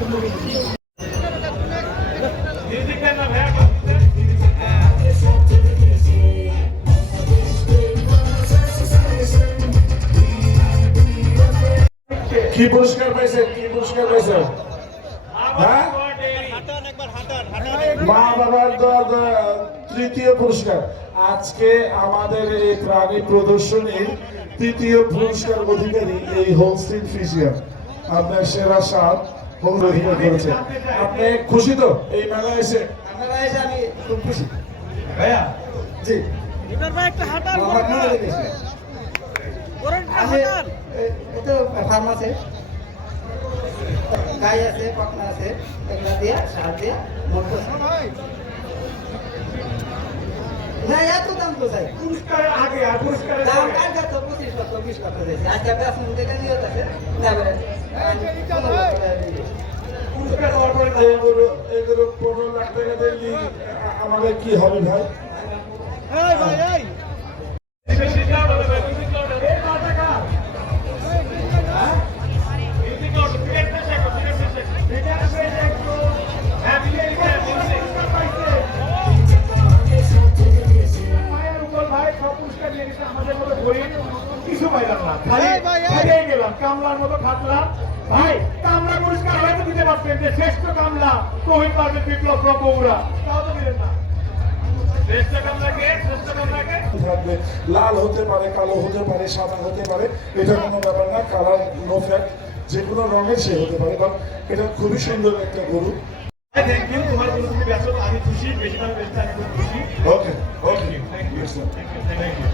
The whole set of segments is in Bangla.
কি পুরস্কার পাইছেন? কি পুরস্কার পাইছেন? হ্যাঁ, মা বাবার তৃতীয় পুরস্কার। আজকে আমাদের এই প্রাণী প্রদর্শনীর তৃতীয় পুরস্কার অধিকারী এই হোলস্টিন ফ্রিজিয়ান। আপনার সেরা সার হোম অধিকার করেছেন। আপনি খুশি তো এই মেলায় এসে? আমি খুব খুশি ভাইয়া। জি ফার্ম আছে, গাই আছে, পাখনা আছে, এগুলা দিয়া সার দিয়া মোট না এত দাম তো চাই। পুরস্কারের আগে আর পুরস্কারের দাম কাটে তো 25 লক্ষ 20 লক্ষ দিয়েছে। আজকে বেসন থেকে নিয়ে যাচ্ছে তারপরে পুরস্কার দেওয়ার পরে এগুলো 15 লাখ টাকা দিলে আমাদের কি হবে ভাই? কিছু পাইলাম না, গেলাম কামলার মতো খাটলাম। ভাই কামলা পুরস্কার হয়তো দিতে পারতেন যে শ্রেষ্ঠ কামলা কোহিন পারবেন বিপ্লব প্রভুরা, তাও তো দিলেন না। থাকবে লাল হতে পারে, কালো হতে পারে, সাদা হতে পারে, এটা কোনো ব্যাপার না। কালার নো ফ্যাক্ট, যে কোনো রঙের সে হতে পারে। বাট এটা খুবই সুন্দর একটা গরু। আমি খুশি, বেশি খুশি। Okay okay, thank you sir, thank you.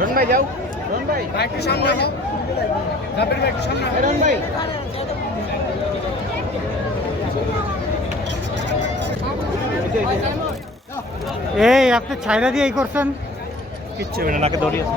Ron ভাই যাও, রন ভাই একটু সামনে হও, গাবের ভাই একটু সামনে হও, রন ভাই এই আপনি ছাইরা দিয়ে এই করছেন কিচ্ছু হবে না, নাকে দড়ি আছে।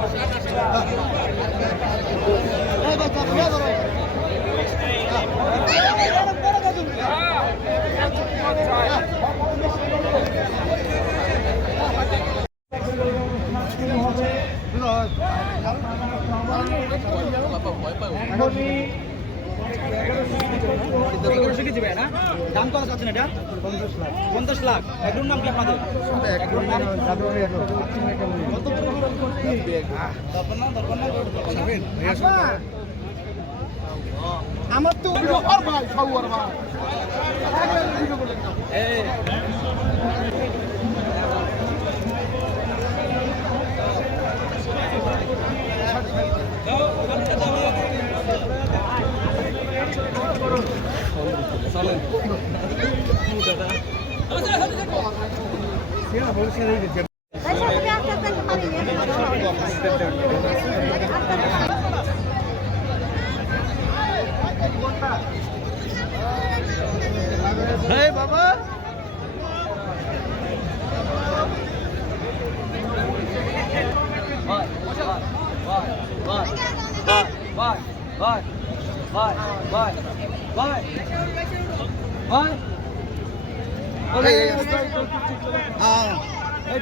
দাম কত আছে না এটা? 50 লাখ। একদম নাম কি আপনাদের? আমার তো ভাই খাওয়ার ভাই Hey বাবা, এই